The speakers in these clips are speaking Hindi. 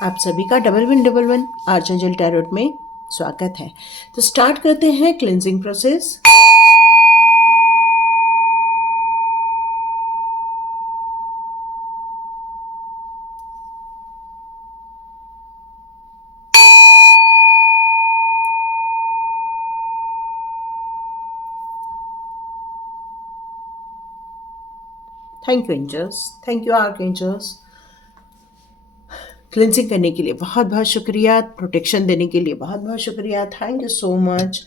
आप सभी का double one double one archangel tarot में स्वागत है। तो स्टार्ट करते हैं cleansing process. Thank you angels, thank you arch angels. Cleansing करने के लिए बहुत बहुत शुक्रिया, प्रोटेक्शन देने के लिए बहुत बहुत शुक्रिया, थैंक यू सो मच।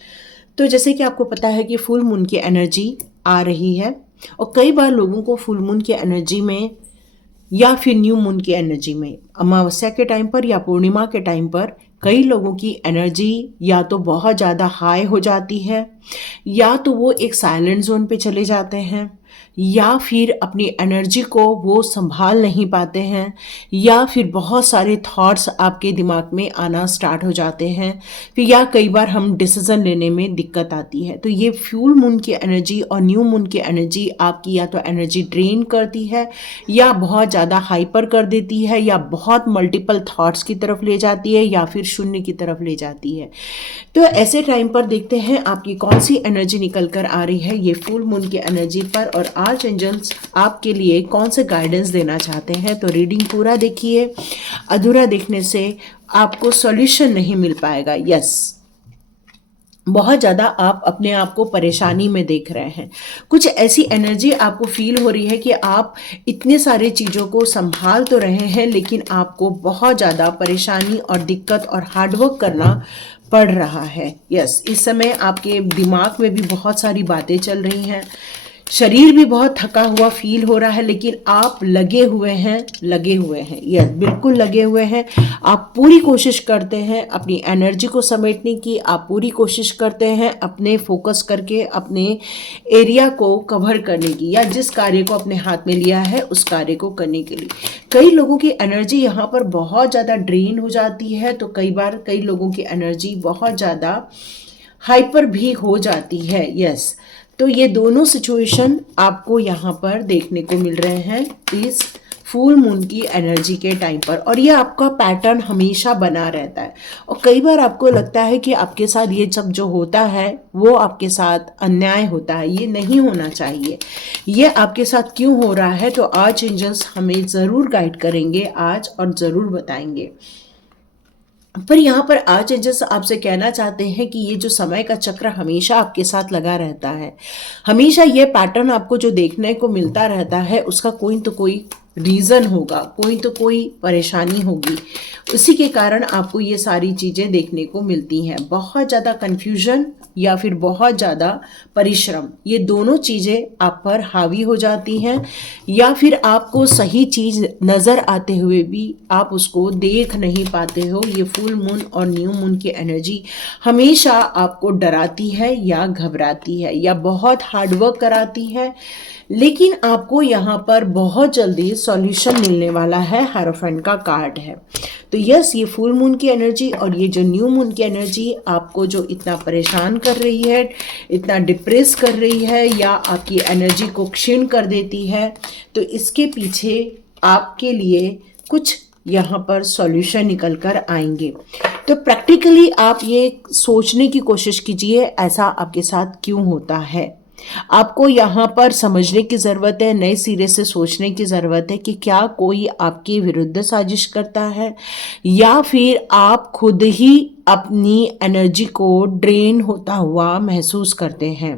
तो जैसे कि आपको पता है कि फुल मून की एनर्जी आ रही है और कई बार लोगों को फुल मून की एनर्जी में या फिर न्यू मून की एनर्जी में, अमावस्या के टाइम पर या पूर्णिमा के टाइम पर कई लोगों की एनर्जी या तो बहुत ज़्यादा हाई हो जाती है, या तो वो एक साइलेंट जोन पे चले जाते हैं, या फिर अपनी एनर्जी को वो संभाल नहीं पाते हैं, या फिर बहुत सारे थॉट्स आपके दिमाग में आना स्टार्ट हो जाते हैं, फिर या कई बार हम डिसीजन लेने में दिक्कत आती है। तो ये फ्यूल मून की एनर्जी और न्यू मून की एनर्जी आपकी या तो एनर्जी ड्रेन करती है, या बहुत ज़्यादा हाइपर कर देती है, या बहुत मल्टीपल थॉट्स की तरफ ले जाती है, या फिर शून्य की तरफ ले जाती है। तो ऐसे टाइम पर देखते हैं आपकी कौन सी एनर्जी निकल कर आ रही है ये फुल मून की एनर्जी पर, और आर्च एंजल्स आपके लिए कौन से गाइडेंस देना चाहते हैं। तो रीडिंग पूरा देखिए, अधूरा देखने से आपको सॉल्यूशन नहीं मिल पाएगा। यस, बहुत ज़्यादा आप अपने आप को परेशानी में देख रहे हैं, कुछ ऐसी एनर्जी आपको फील हो रही है कि आप इतने सारे चीज़ों को संभाल तो रहे हैं, लेकिन आपको बहुत ज़्यादा परेशानी और दिक्कत और हार्डवर्क करना पड़ रहा है। यस, इस समय आपके दिमाग में भी बहुत सारी बातें चल रही हैं, शरीर भी बहुत थका हुआ फील हो रहा है, लेकिन आप लगे हुए हैं, लगे हुए हैं। यस, बिल्कुल लगे हुए हैं। आप पूरी कोशिश करते हैं अपनी एनर्जी को समेटने की, आप पूरी कोशिश करते हैं अपने फोकस करके अपने एरिया को कवर करने की, या जिस कार्य को अपने हाथ में लिया है उस कार्य को करने के लिए। कई लोगों की एनर्जी यहाँ पर बहुत ज़्यादा ड्रेन हो जाती है, तो कई बार कई लोगों की एनर्जी बहुत ज़्यादा हाइपर भी हो जाती है। यस, तो ये दोनों सिचुएशन आपको यहाँ पर देखने को मिल रहे हैं इस फुल मून की एनर्जी के टाइम पर, और ये आपका पैटर्न हमेशा बना रहता है। और कई बार आपको लगता है कि आपके साथ ये सब जो होता है वो आपके साथ अन्याय होता है, ये नहीं होना चाहिए। ये आपके साथ क्यों हो रहा है, तो आर्च एंजल्स हमें ज़रूर गाइड करेंगे आज और ज़रूर बताएंगे। पर यहाँ पर आर्च एंजल्स आपसे कहना चाहते हैं कि ये जो समय का चक्र हमेशा आपके साथ लगा रहता है, हमेशा ये पैटर्न आपको जो देखने को मिलता रहता है, उसका कोई तो कोई रीज़न होगा, कोई तो कोई परेशानी होगी, उसी के कारण आपको ये सारी चीज़ें देखने को मिलती हैं। बहुत ज़्यादा कन्फ्यूजन या फिर बहुत ज़्यादा परिश्रम, ये दोनों चीज़ें आप पर हावी हो जाती हैं, या फिर आपको सही चीज़ नज़र आते हुए भी आप उसको देख नहीं पाते हो। ये फुल मून और न्यू मून की एनर्जी हमेशा आपको डराती है या घबराती है या बहुत हार्डवर्क कराती है, लेकिन आपको यहाँ पर बहुत जल्दी सॉल्यूशन मिलने वाला है। हायरोफेंट का कार्ड है। तो यस, ये फुल मून की एनर्जी और ये जो न्यू मून की एनर्जी आपको जो इतना परेशान कर रही है, इतना डिप्रेस कर रही है, या आपकी एनर्जी को क्षीण कर देती है, तो इसके पीछे आपके लिए कुछ यहाँ पर सॉल्यूशन निकल कर आएंगे। तो प्रैक्टिकली आप ये सोचने की कोशिश कीजिए ऐसा आपके साथ क्यों होता है। आपको यहाँ पर समझने की ज़रूरत है, नए सिरे से सोचने की ज़रूरत है कि क्या कोई आपके विरुद्ध साजिश करता है, या फिर आप खुद ही अपनी एनर्जी को ड्रेन होता हुआ महसूस करते हैं।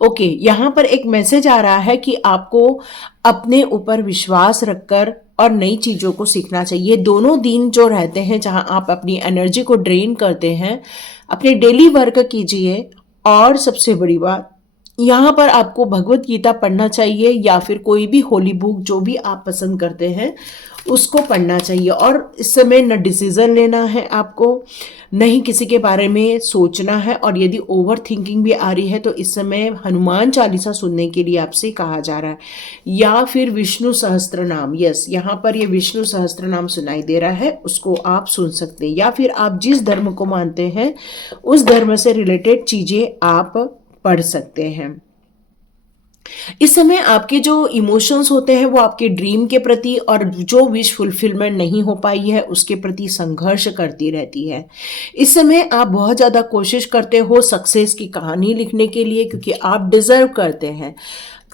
ओके, यहाँ पर एक मैसेज आ रहा है कि आपको अपने ऊपर विश्वास रखकर और नई चीज़ों को सीखना चाहिए। दोनों दिन जो रहते हैं जहाँ आप अपनी एनर्जी को ड्रेन करते हैं, अपने डेली वर्क कीजिए। और सबसे बड़ी बात, यहाँ पर आपको भगवत गीता पढ़ना चाहिए, या फिर कोई भी होली बुक जो भी आप पसंद करते हैं उसको पढ़ना चाहिए। और इस समय न डिसीज़न लेना है आपको, नहीं किसी के बारे में सोचना है, और यदि ओवर थिंकिंग भी आ रही है तो इस समय हनुमान चालीसा सुनने के लिए आपसे कहा जा रहा है, या फिर विष्णु सहस्त्र नाम। यस, यहाँ पर ये विष्णु सहस्त्र नाम सुनाई दे रहा है, उसको आप सुन सकते हैं, या फिर आप जिस धर्म को मानते हैं उस धर्म से रिलेटेड चीज़ें आप पढ़ सकते हैं। इस समय आपके जो इमोशंस होते हैं वो आपके ड्रीम के प्रति और जो विश फुलफिलमेंट नहीं हो पाई है उसके प्रति संघर्ष करती रहती है। इस समय आप बहुत ज़्यादा कोशिश करते हो सक्सेस की कहानी लिखने के लिए, क्योंकि आप डिज़र्व करते हैं,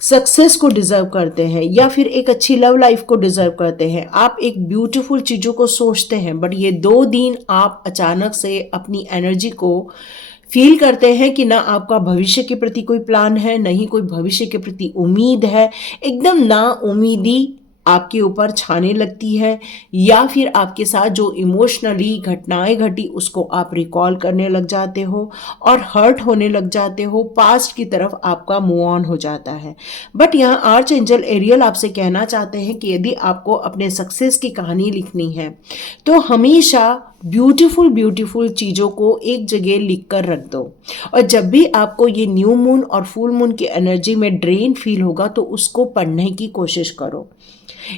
सक्सेस को डिज़र्व करते हैं, या फिर एक अच्छी लव लाइफ को डिज़र्व करते हैं। आप एक ब्यूटीफुल चीज़ों को सोचते हैं, बट ये 2 दिन आप अचानक से अपनी एनर्जी को फील करते हैं कि ना आपका भविष्य के प्रति कोई प्लान है, ना ही कोई भविष्य के प्रति उम्मीद है। एकदम ना उम्मीदी आपके ऊपर छाने लगती है, या फिर आपके साथ जो इमोशनली घटनाएं घटी उसको आप रिकॉल करने लग जाते हो और हर्ट होने लग जाते हो, पास्ट की तरफ आपका मूव ऑन हो जाता है। बट यहाँ आर्च एंजल एरियल आपसे कहना चाहते हैं कि यदि आपको अपने सक्सेस की कहानी लिखनी है तो हमेशा ब्यूटीफुल ब्यूटीफुल चीज़ों को एक जगह लिख कर रख दो, और जब भी आपको ये न्यू मून और फुल मून की एनर्जी में ड्रेन फील होगा तो उसको पढ़ने की कोशिश करो।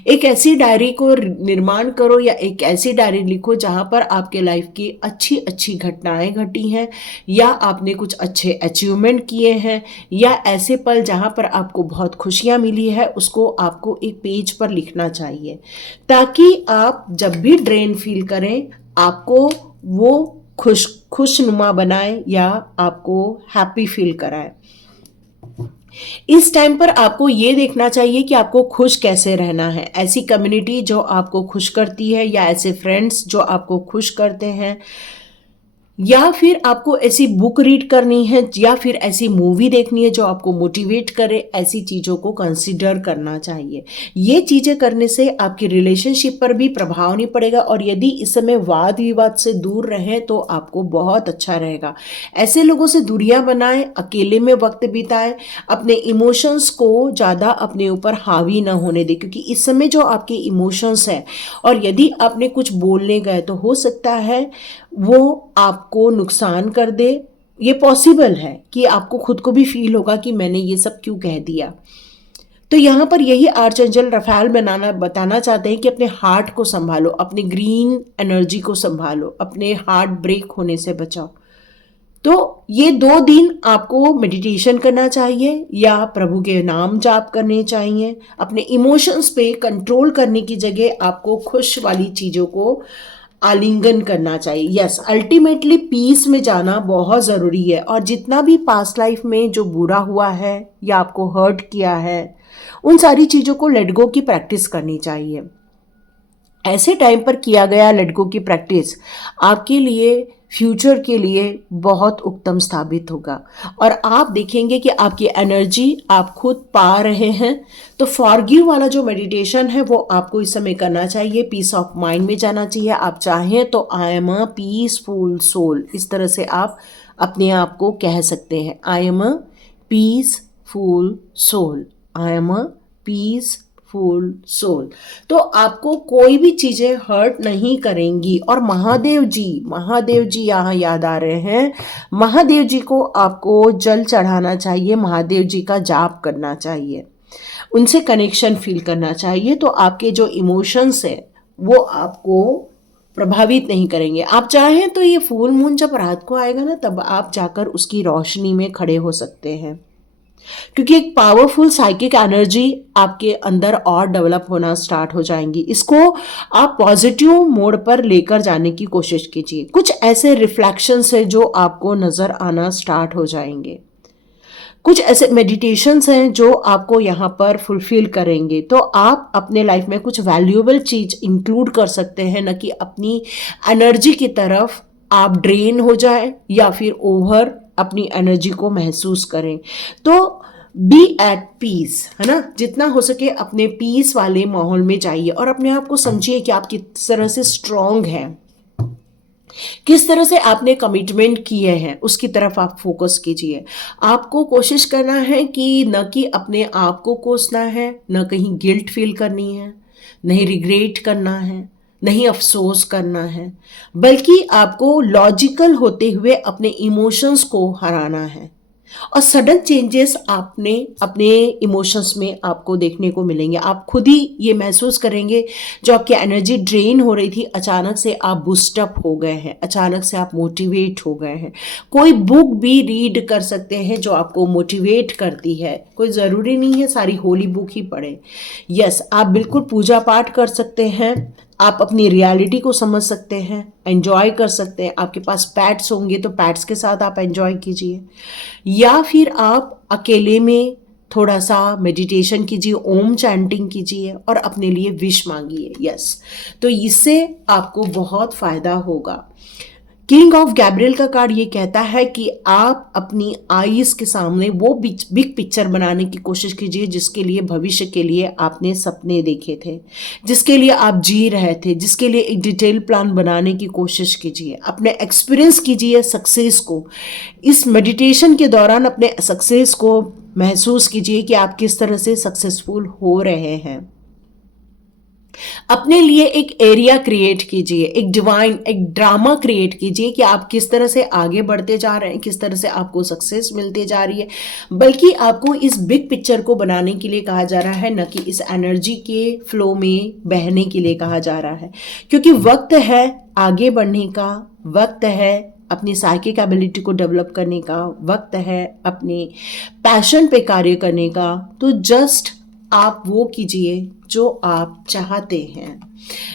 एक ऐसी डायरी को निर्माण करो या एक ऐसी डायरी लिखो जहाँ पर आपके लाइफ की अच्छी अच्छी घटनाएं घटी हैं, या आपने कुछ अच्छे अचीवमेंट किए हैं, या ऐसे पल जहाँ पर आपको बहुत खुशियाँ मिली है, उसको आपको एक पेज पर लिखना चाहिए, ताकि आप जब भी ड्रेन फील करें आपको वो खुशनुमा बनाए या आपको हैप्पी फील कराए। इस टाइम पर आपको ये देखना चाहिए कि आपको खुश कैसे रहना है। ऐसी कम्युनिटी जो आपको खुश करती है, या ऐसे फ्रेंड्स जो आपको खुश करते हैं, या फिर आपको ऐसी बुक रीड करनी है, या फिर ऐसी मूवी देखनी है जो आपको मोटिवेट करे, ऐसी चीज़ों को कंसिडर करना चाहिए। ये चीज़ें करने से आपकी रिलेशनशिप पर भी प्रभाव नहीं पड़ेगा, और यदि इस समय वाद विवाद से दूर रहें तो आपको बहुत अच्छा रहेगा। ऐसे लोगों से दूरियां बनाएं, अकेले में वक्त बिताएं, अपने इमोशंस को ज़्यादा अपने ऊपर हावी ना होने दें, क्योंकि इस समय जो आपके इमोशंस हैं, और यदि आपने कुछ बोलने गए तो हो सकता है वो आपको नुकसान कर दे। ये पॉसिबल है कि आपको खुद को भी फील होगा कि मैंने ये सब क्यों कह दिया। तो यहाँ पर यही आर्चएंजल रफाएल बताना चाहते हैं कि अपने हार्ट को संभालो, अपनी ग्रीन एनर्जी को संभालो, अपने हार्ट ब्रेक होने से बचाओ। तो ये 2 दिन आपको मेडिटेशन करना चाहिए या प्रभु के नाम जाप करने चाहिए। अपने इमोशंस पे कंट्रोल करने की जगह आपको खुश वाली चीज़ों को आलिंगन करना चाहिए। यस, अल्टीमेटली पीस में जाना बहुत ज़रूरी है, और जितना भी पास्ट लाइफ में जो बुरा हुआ है या आपको हर्ट किया है, उन सारी चीज़ों को लेट गो की प्रैक्टिस करनी चाहिए। ऐसे टाइम पर किया गया लेट गो की प्रैक्टिस आपके लिए फ्यूचर के लिए बहुत उत्तम साबित होगा, और आप देखेंगे कि आपकी एनर्जी आप खुद पा रहे हैं। तो फॉरगिव वाला जो मेडिटेशन है वो आपको इस समय करना चाहिए, पीस ऑफ माइंड में जाना चाहिए। आप चाहें तो I am a peaceful soul, इस तरह से आप अपने आप को कह सकते हैं, I am a peaceful soul, I am a peaceful soul. तो आपको कोई भी चीजें हर्ट नहीं करेंगी। और महादेव जी यहाँ याद आ रहे हैं। महादेव जी को आपको जल चढ़ाना चाहिए, महादेव जी का जाप करना चाहिए, उनसे कनेक्शन फील करना चाहिए। तो आपके जो इमोशंस है वो आपको प्रभावित नहीं करेंगे। आप चाहें तो ये फुल मून जब रात को आएगा ना, तब आप जाकर उसकी रोशनी में खड़े हो सकते हैं, क्योंकि एक पावरफुल साइकिक एनर्जी आपके अंदर और डेवलप होना स्टार्ट हो जाएंगी। इसको आप पॉजिटिव मोड पर लेकर जाने की कोशिश कीजिए। कुछ ऐसे रिफ्लेक्शंस है जो आपको नजर आना स्टार्ट हो जाएंगे, कुछ ऐसे मेडिटेशंस हैं जो आपको यहाँ पर फुलफिल करेंगे। तो आप अपने लाइफ में कुछ वैल्यूएबल चीज इंक्लूड कर सकते हैं, न कि अपनी एनर्जी की तरफ आप ड्रेन हो जाए या फिर ओवर अपनी एनर्जी को महसूस करें। तो बी एट पीस, है ना, जितना हो सके अपने पीस वाले माहौल में जाइए, और अपने आप को समझिए कि आप किस तरह से स्ट्रांग हैं, किस तरह से आपने कमिटमेंट किए हैं, उसकी तरफ आप फोकस कीजिए। आपको कोशिश करना है कि न कि अपने आप को कोसना है, न कहीं गिल्ट फील करनी है, नहीं रिग्रेट करना है, नहीं अफसोस करना है, बल्कि आपको लॉजिकल होते हुए अपने इमोशंस को हराना है। और सडन चेंजेस आपने अपने इमोशंस में आपको देखने को मिलेंगे। आप खुद ही ये महसूस करेंगे, जो आपकी एनर्जी ड्रेन हो रही थी, अचानक से आप बूस्टअप हो गए हैं, अचानक से आप मोटिवेट हो गए हैं। कोई बुक भी रीड कर सकते हैं जो आपको मोटिवेट करती है, कोई ज़रूरी नहीं है सारी होली बुक ही पढ़ें। यस, आप बिल्कुल पूजा पाठ कर सकते हैं, आप अपनी रियलिटी को समझ सकते हैं, एंजॉय कर सकते हैं। आपके पास पैट्स होंगे तो पैट्स के साथ आप एंजॉय कीजिए, या फिर आप अकेले में थोड़ा सा मेडिटेशन कीजिए, ओम चैंटिंग कीजिए और अपने लिए विश मांगिए। यस, तो इससे आपको बहुत फ़ायदा होगा। किंग ऑफ गैब्रियल का कार्ड ये कहता है कि आप अपनी आईज के सामने वो बिग पिक्चर बनाने की कोशिश कीजिए जिसके लिए भविष्य के लिए आपने सपने देखे थे, जिसके लिए आप जी रहे थे, जिसके लिए एक डिटेल प्लान बनाने की कोशिश कीजिए। अपने एक्सपीरियंस कीजिए सक्सेस को। इस मेडिटेशन के दौरान अपने सक्सेस को महसूस कीजिए कि आप किस तरह से सक्सेसफुल हो रहे हैं। अपने लिए एक एरिया क्रिएट कीजिए, एक ड्रामा क्रिएट कीजिए कि आप किस तरह से आगे बढ़ते जा रहे हैं, किस तरह से आपको सक्सेस मिलते जा रही है। बल्कि आपको इस बिग पिक्चर को बनाने के लिए कहा जा रहा है, न कि इस एनर्जी के फ्लो में बहने के लिए कहा जा रहा है। क्योंकि वक्त है आगे बढ़ने का, वक्त है अपनी साइकिक एबिलिटी को डेवलप करने का, वक्त है अपने पैशन पे कार्य करने का। तो जस्ट आप वो कीजिए जो आप चाहते हैं।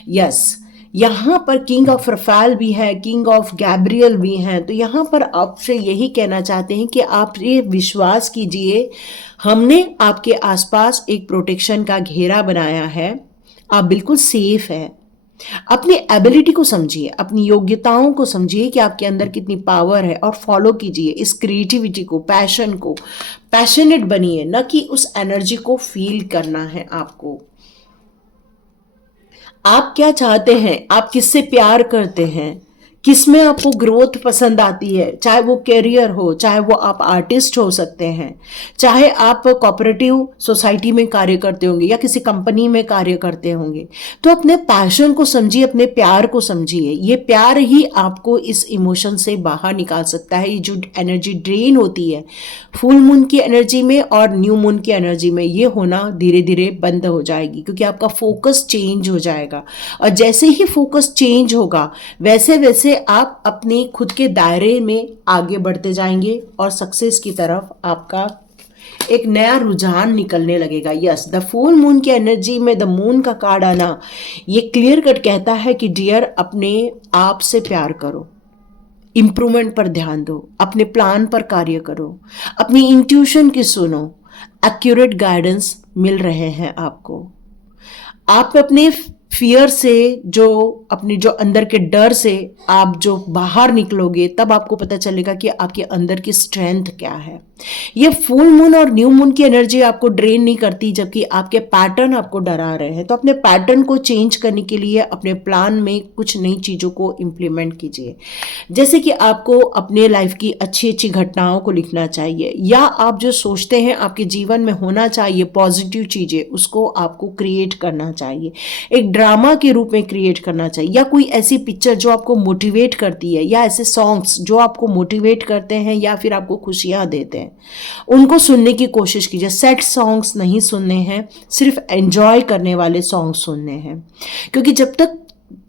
यस, यहाँ पर किंग ऑफ रफाल भी है, किंग ऑफ गैब्रियल भी हैं। तो यहाँ पर आपसे यही कहना चाहते हैं कि आप ये विश्वास कीजिए, हमने आपके आसपास एक प्रोटेक्शन का घेरा बनाया है, आप बिल्कुल सेफ हैं। अपनी एबिलिटी को समझिए, अपनी योग्यताओं को समझिए कि आपके अंदर कितनी पावर है और फॉलो कीजिए इस क्रिएटिविटी को, पैशन को। पैशनेट बनिए, न कि उस एनर्जी को फील करना है आपको। आप क्या चाहते हैं, आप किससे प्यार करते हैं, किसमें आपको ग्रोथ पसंद आती है, चाहे वो करियर हो, चाहे वो आप आर्टिस्ट हो सकते हैं, चाहे आप कोऑपरेटिव सोसाइटी में कार्य करते होंगे या किसी कंपनी में कार्य करते होंगे। तो अपने पैशन को समझिए, अपने प्यार को समझिए। ये प्यार ही आपको इस इमोशन से बाहर निकाल सकता है। ये जो एनर्जी ड्रेन होती है फुल मून की एनर्जी में और न्यू मून की एनर्जी में, ये होना धीरे धीरे बंद हो जाएगी, क्योंकि आपका फोकस चेंज हो जाएगा। और जैसे ही फोकस चेंज होगा वैसे वैसे आप अपने खुद के दायरे में आगे बढ़ते जाएंगे और सक्सेस की तरफ आपका एक नया रुझान निकलने लगेगा। यस, द फुल मून की एनर्जी में द मून का कार्ड आना ये क्लियर कट कहता है कि डियर, अपने आप से प्यार करो, इंप्रूवमेंट पर ध्यान दो, अपने प्लान पर कार्य करो, अपनी इंट्यूशन की सुनो। एक्यूरेट गाइडेंस मिल रहे हैं आपको। आप अपने फियर से, अपने जो अंदर के डर से आप जो बाहर निकलोगे, तब आपको पता चलेगा कि आपके अंदर की स्ट्रेंथ क्या है। ये फुल मून और न्यू मून की एनर्जी आपको ड्रेन नहीं करती, जबकि आपके पैटर्न आपको डरा रहे हैं। तो अपने पैटर्न को चेंज करने के लिए अपने प्लान में कुछ नई चीज़ों को इम्प्लीमेंट कीजिए। जैसे कि आपको अपने लाइफ की अच्छी अच्छी घटनाओं को लिखना चाहिए, या आप जो सोचते हैं आपके जीवन में होना चाहिए पॉजिटिव चीज़ें, उसको आपको क्रिएट करना चाहिए, एक ड्रामा के रूप में क्रिएट करना चाहिए, या कोई ऐसी पिक्चर जो आपको मोटिवेट करती है, या ऐसे सॉन्ग्स जो आपको मोटिवेट करते हैं या फिर आपको खुशियाँ देते हैं, उनको सुनने की कोशिश कीजिए। सैड सॉन्ग्स नहीं सुनने हैं, सिर्फ एंजॉय करने वाले सॉन्ग सुनने हैं। क्योंकि जब तक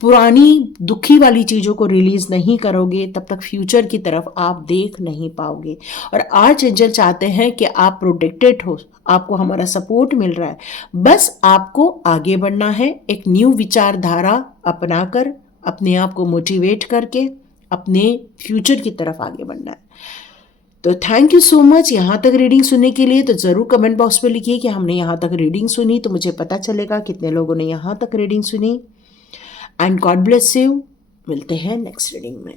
पुरानी दुखी वाली चीज़ों को रिलीज नहीं करोगे, तब तक फ्यूचर की तरफ आप देख नहीं पाओगे। और आर्चएंजल चाहते हैं कि आप प्रोटेक्टेड हो, आपको हमारा सपोर्ट मिल रहा है, बस आपको आगे बढ़ना है, एक न्यू विचारधारा अपनाकर अपने आप को मोटिवेट करके अपने फ्यूचर की तरफ आगे बढ़ना है। तो थैंक यू सो मच यहाँ तक रीडिंग सुनने के लिए। तो ज़रूर कमेंट बॉक्स में लिखिए कि हमने यहाँ तक रीडिंग सुनी, तो मुझे पता चलेगा कितने लोगों ने यहाँ तक रीडिंग सुनी। And God bless you. मिलते हैं नेक्स्ट रीडिंग में।